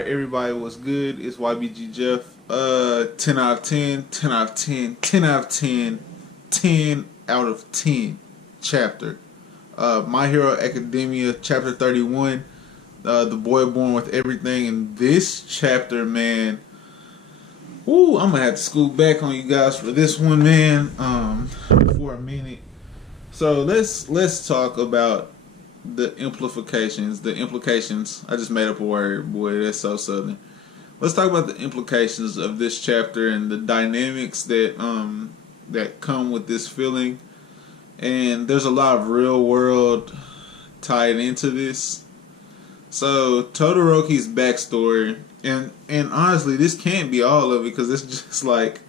Alright, everybody, what's good? It's YBG Jeff. 10 out of 10, 10 out of 10, 10 out of 10, 10 out of 10 chapter. My Hero Academia, chapter 31. The boy born with everything. In this chapter, man, I'm gonna have to scoot back on you guys for this one, man. For a minute. So let's talk about the implications. I just made up a word, boy. That's so southern. Let's talk about the implications of this chapter and the dynamics that come with this feeling. And there's a lot of real world tied into this. So Todoroki's backstory, and honestly, this can't be all of it because it's just like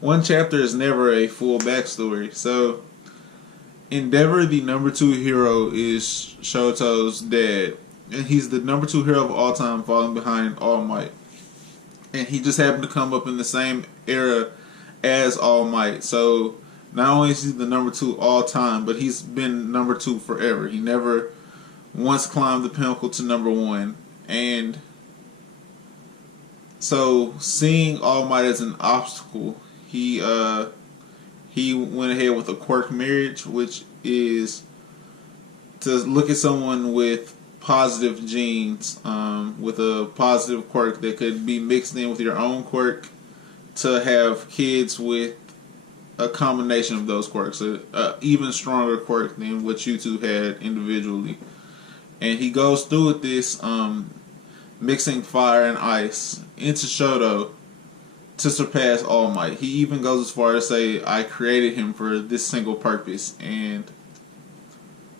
one chapter is never a full backstory. So Endeavor, the number 2 hero, is Shoto's dad. And he's the number 2 hero of all time, falling behind All Might. And he just happened to come up in the same era as All Might. So not only is he the number 2 all time, but he's been number 2 forever. He never once climbed the pinnacle to number 1. And so seeing All Might as an obstacle, he went ahead with a quirk marriage, which is to look at someone with positive genes, with a positive quirk that could be mixed in with your own quirk, to have kids with a combination of those quirks, an even stronger quirk than what you two had individually. And he goes through with this, mixing fire and ice into Shoto to surpass All Might. He even goes as far as say, I created him for this single purpose. And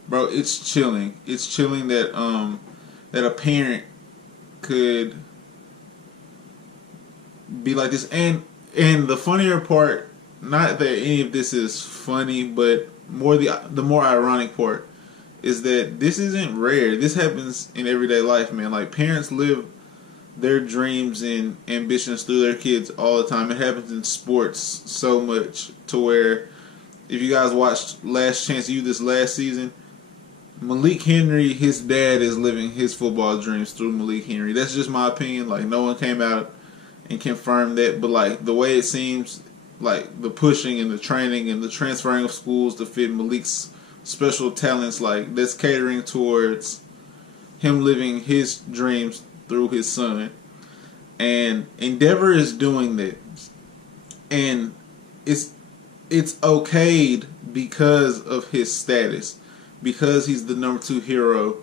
bro, it's chilling. It's chilling that that a parent could be like this. And the funnier part, not that any of this is funny, but the more ironic part is that this isn't rare. This happens in everyday life, man. Like, parents live their dreams and ambitions through their kids all the time. It happens in sports so much to where, if you guys watched Last Chance U this last season, Malik Henry, his dad is living his football dreams through Malik Henry. That's just my opinion. Like, no one came out and confirmed that, but like the way it seems, like the pushing and the training and the transferring of schools to fit Malik's special talents, like that's catering towards him living his dreams through his son. And Endeavor is doing that, and it's okayed because of his status, because he's the number 2 hero,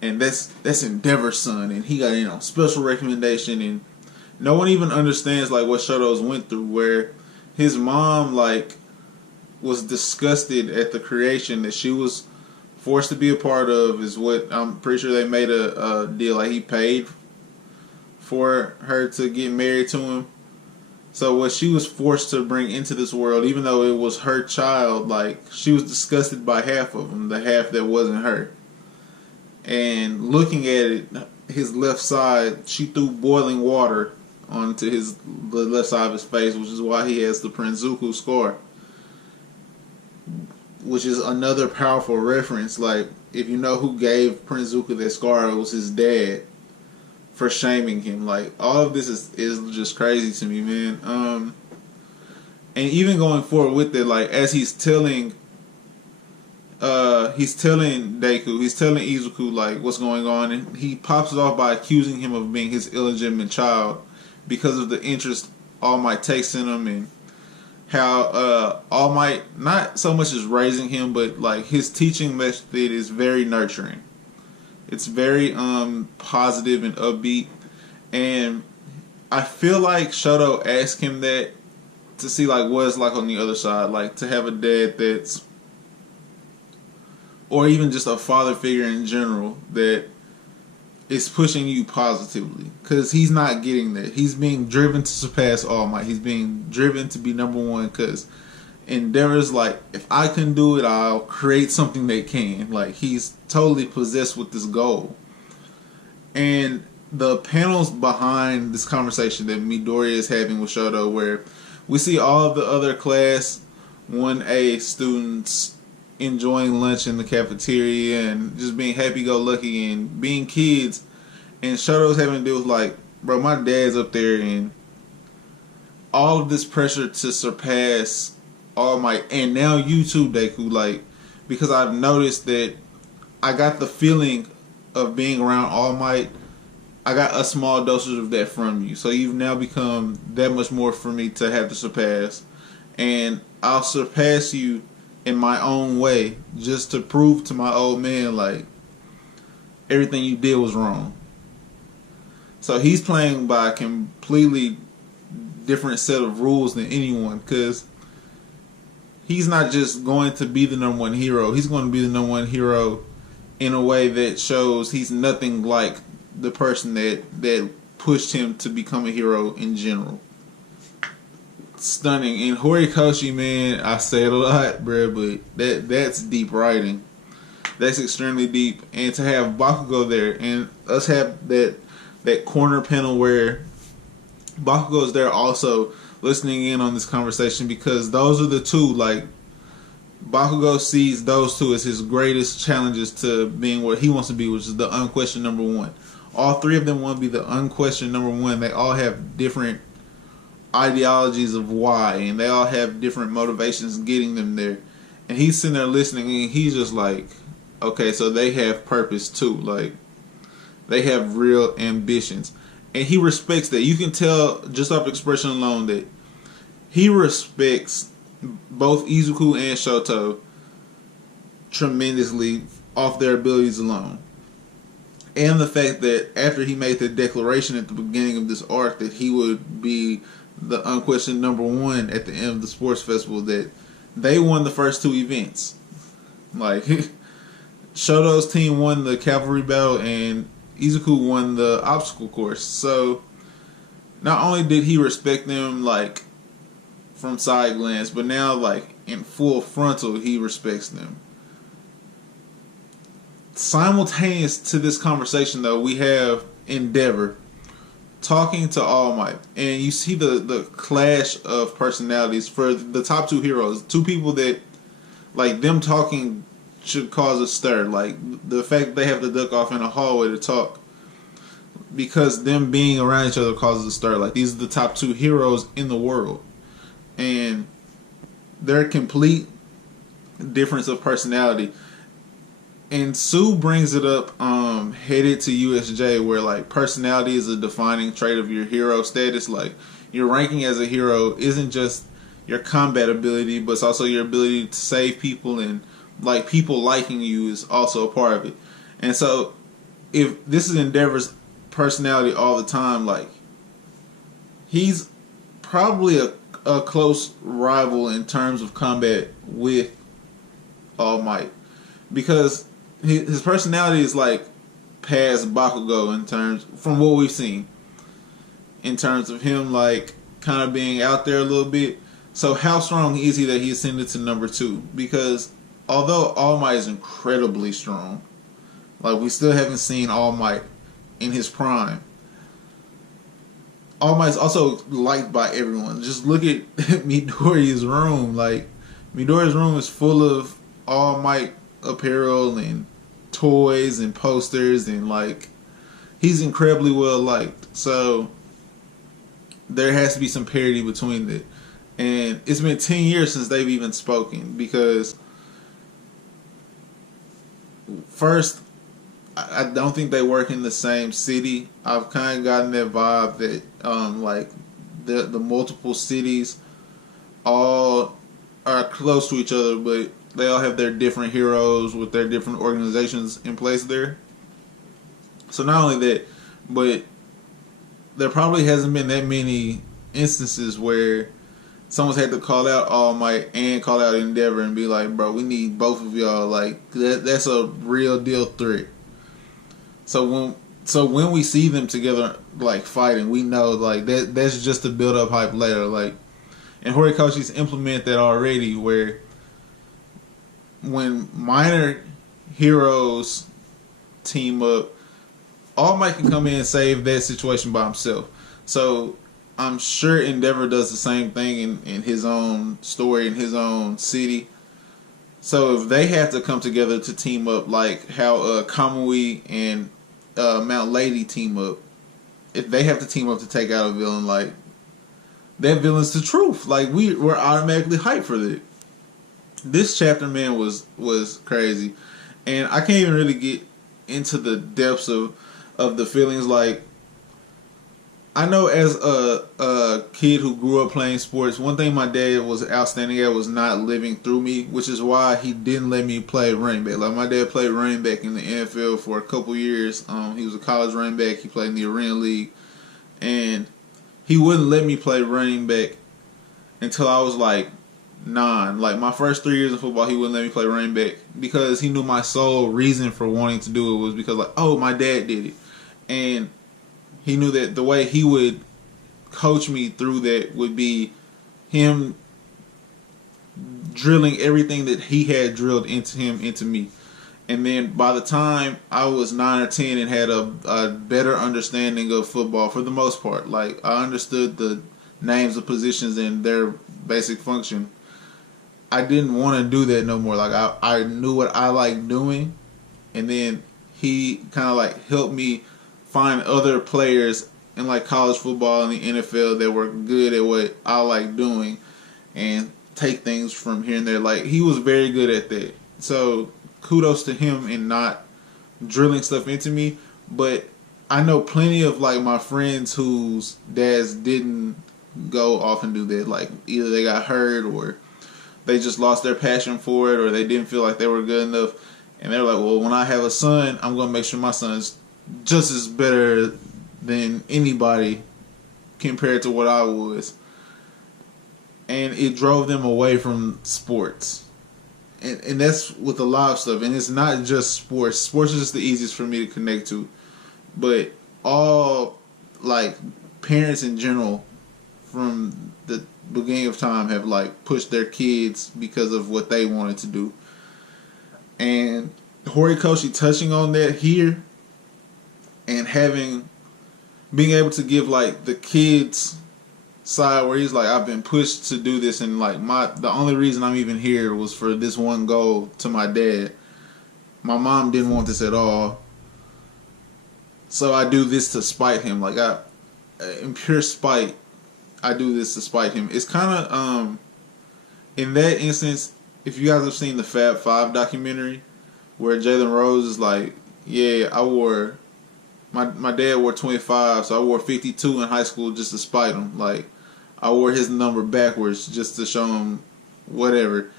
and that's Endeavor's son, and he got special recommendation. And no one even understands like what Shoto's went through, where his mom like was disgusted at the creation that she was forced to be a part of. Is what I'm pretty sure they made a deal, like he paid for her to get married to him. So what she was forced to bring into this world, even though it was her child, like she was disgusted by half of them, the half that wasn't her. And looking at it, his left side, she threw boiling water onto the left side of his face, which is why he has the Prinzuku scar. Which is another powerful reference. Like, if you know who gave Prinzuku that scar, it was his dad, for shaming him. Like, all of this is just crazy to me, man. And even going forward with it, like as he's telling Deku, he's telling Izuku like what's going on, and he pops it off by accusing him of being his illegitimate child because of the interest All Might takes in him, and how All Might not so much as raising him, but like his teaching method is very nurturing. It's very positive and upbeat, and I feel like Shoto asked him that to see like what it's like on the other side, like to have a dad that's, or even just a father figure in general, that is pushing you positively, because he's not getting that. He's being driven to surpass All Might. He's being driven to be number 1 because Endeavor's like, if I can do it, I'll create something that can. Like, he's totally possessed with this goal. And the panels behind this conversation that Midoriya is having with Shoto, where we see all of the other class 1A students enjoying lunch in the cafeteria and just being happy-go-lucky and being kids, and Shoto's having to deal with like bro, my dad's up there, and all of this pressure to surpass All Might, and now you too, Deku, like, because I've noticed that I got the feeling of being around All Might. I got a small dosage of that from you, so you've now become that much more for me to have to surpass, and I'll surpass you in my own way, just to prove to my old man, like, everything you did was wrong. So he's playing by a completely different set of rules than anyone, because he's not just going to be the number one hero. He's going to be the number one hero in a way that shows he's nothing like the person that pushed him to become a hero in general. Stunning. And Horikoshi, man, I say it a lot, bro, but that's deep writing. That's extremely deep. And to have Bakugo there, and us have that corner panel where Bakugo's there also listening in on this conversation, because those are the two, like, Bakugo sees those two as his greatest challenges to being what he wants to be, which is the unquestioned number one. All three of them want to be the unquestioned number one. They all have different ideologies of why, and they all have different motivations getting them there. And he's sitting there listening, and he's just like, okay, so they have purpose too. Like, they have real ambitions. And he respects that. You can tell just off expression alone that he respects both Izuku and Shoto tremendously off their abilities alone. And the fact that after he made the declaration at the beginning of this arc that he would be the unquestioned number one at the end of the sports festival, that they won the first two events. Like, Shoto's team won the cavalry battle and Izuku won the obstacle course. So not only did he respect them, like, from side glance, but now, like, in full frontal, he respects them. Simultaneous to this conversation, though, we have Endeavor talking to All Might, and you see the clash of personalities for the top two heroes. Two people that, like, them talking should cause a stir. Like, the fact that they have to duck off in a hallway to talk, because them being around each other causes a stir. Like, these are the top two heroes in the world, and their complete difference of personality. And Sue brings it up headed to USJ, where, like, personality is a defining trait of your hero status. Like, your ranking as a hero isn't just your combat ability, but it's also your ability to save people, and, like, people liking you is also a part of it. And so if this is Endeavor's personality all the time, like, he's probably a close rival in terms of combat with All Might, because his personality is, like, past Bakugo in terms, from what we've seen, in terms of him, like, kind of being out there a little bit. So how strong is he that he ascended to number two? Because although All Might is incredibly strong, like, we still haven't seen All Might in his prime. All Might's also liked by everyone. Just look at Midoriya's room. Like, Midoriya's room is full of All Might apparel and toys and posters, and, like, he's incredibly well liked. So there has to be some parity between it. And it's been 10 years since they've even spoken, because first, I don't think they work in the same city. I've kind of gotten that vibe that like the multiple cities all are close to each other, but they all have their different heroes with their different organizations in place there. So not only that, but there probably hasn't been that many instances where someone's had to call out All Might and call out Endeavor and be like, bro, we need both of y'all. Like, that's a real deal threat. So when we see them together, like, fighting, we know, like, that's just to build up hype later. Like, and Horikoshi's implement that already, where when minor heroes team up, All Might can come in and save that situation by himself. So I'm sure Endeavor does the same thing in his own story, in his own city. So if they have to come together to team up, like how Kamui and Mount Lady team up, if they have to team up to take out a villain, like that villain's the truth. Like we're automatically hyped for that. This chapter, man, was crazy, and I can't even really get into the depths of the feelings. Like, I know as a kid who grew up playing sports, one thing my dad was outstanding at was not living through me, which is why he didn't let me play running back. Like, my dad played running back in the NFL for a couple years. He was a college running back. He played in the Arena League, and he wouldn't let me play running back until I was like 9. Like, my first 3 years of football, he wouldn't let me play running back because he knew my sole reason for wanting to do it was because, like, oh, my dad did it. And he knew that the way he would coach me through that would be him drilling everything that he had drilled into me. And then by the time I was 9 or 10 and had a better understanding of football for the most part, like, I understood the names of positions and their basic function, I didn't want to do that no more. Like, I knew what I liked doing, and then he kind of like helped me find other players in like college football and the NFL that were good at what I like doing and take things from here and there. Like, he was very good at that. So kudos to him in not drilling stuff into me. But I know plenty of like my friends whose dads didn't go off and do that. Like, either they got hurt or they just lost their passion for it, or they didn't feel like they were good enough. And they're like, well, when I have a son, I'm going to make sure my son's just as better than anybody compared to what I was. And it drove them away from sports. And that's with a lot of stuff. And it's not just sports. Sports is just the easiest for me to connect to. But all, like, parents in general from the beginning of time have, like, pushed their kids because of what they wanted to do. And Horikoshi touching on that here and being able to give, like, the kids side where he's like, I've been pushed to do this, and like the only reason I'm even here was for this one goal to my dad. My mom didn't want this at all, so I do this to spite him. Like, in pure spite, I do this to spite him. It's kind of in that instance, if you guys have seen the Fab Five documentary, where Jalen Rose is like, yeah, I wore my dad wore 25, so I wore 52 in high school just to spite him. Like, I wore his number backwards just to show him whatever.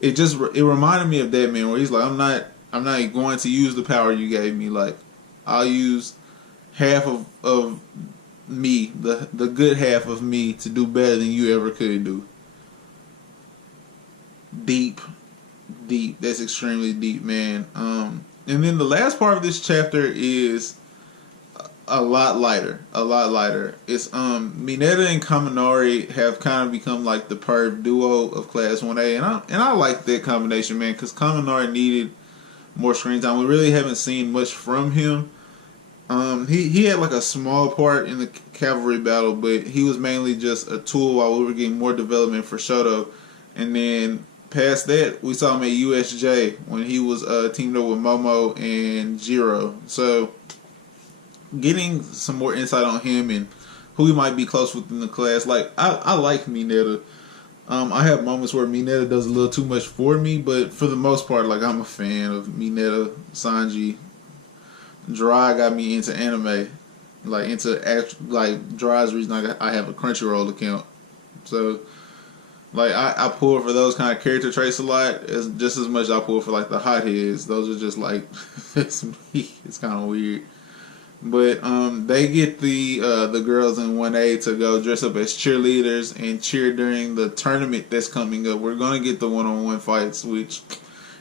It reminded me of that, man, where he's like, I'm not going to use the power you gave me. Like, I'll use half of me, the good half of me, to do better than you ever could do. Deep. That's extremely deep, man. And then the last part of this chapter is a lot lighter. It's Mineta and Kaminari have kind of become like the perv duo of Class 1A, and I like that combination, man, because Kaminari needed more screen time. We really haven't seen much from him. He had like a small part in the cavalry battle, but he was mainly just a tool while we were getting more development for Shoto. And then past that, we saw him at USJ when he was teamed up with Momo and Jiro. So getting some more insight on him and who he might be close with in the class. Like, I like Mineta. I have moments where Mineta does a little too much for me, but for the most part, like, I'm a fan of Mineta, Sanji. Dry got me into anime. Like, Dry's the reason I have a Crunchyroll account. So, like, I pull for those kind of character traits a lot, just as much as I pull for, like, the hotheads. Those are just, like, it's me. It's kind of weird. But they get the girls in 1A to go dress up as cheerleaders and cheer during the tournament that's coming up. We're going to get the one-on-one fights, which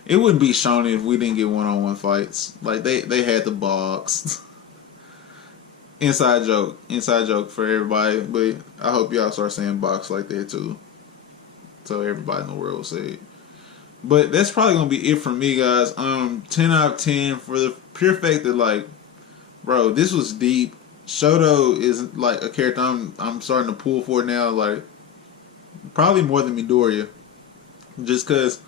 it wouldn't be shonen if we didn't get one-on-one fights. Like, they had the box. Inside joke for everybody, but I hope y'all start saying box like that too, so everybody in the world will say it. But that's probably going to be it for me, guys. 10 out of 10 for the pure fact that, like, bro, this was deep. Shoto is like a character I'm starting to pull for now, like, probably more than Midoriya. Just because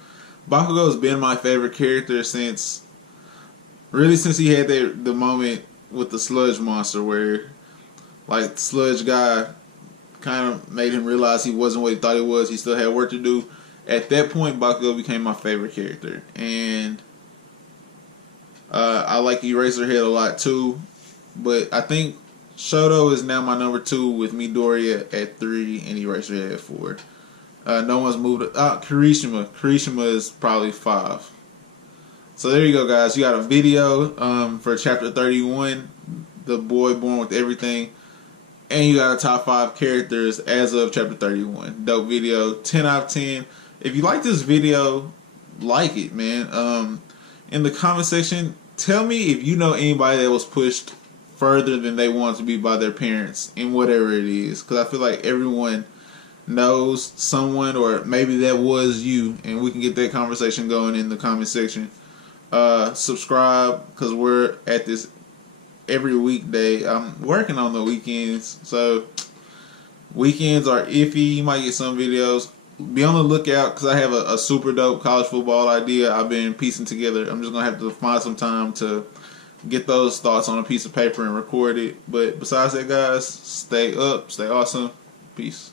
Bakugo's been my favorite character since he had the moment with the sludge monster where like Sludge Guy kind of made him realize he wasn't what he thought he was. He still had work to do. At that point, Bakugo became my favorite character, and I like Eraserhead a lot too. But I think Shoto is now my number 2 with Midoriya at 3 and Eraserhead at 4. No one's moved. Kirishima. Kirishima is probably 5. So there you go, guys. You got a video for chapter 31, The Boy Born with Everything. And you got a top 5 characters as of chapter 31. Dope video. 10 out of 10. If you like this video, like it, man. In the comment section, tell me if you know anybody that was pushed further than they want to be by their parents in whatever it is. Because I feel like everyone knows someone, or maybe that was you, and we can get that conversation going in the comment section. Subscribe, because we're at this every weekday. I'm working on the weekends, so weekends are iffy. You might get some videos. Be on the lookout, because I have a super dope college football idea I've been piecing together. I'm just going to have to find some time to get those thoughts on a piece of paper and record it. But besides that, guys, stay up, stay awesome. Peace.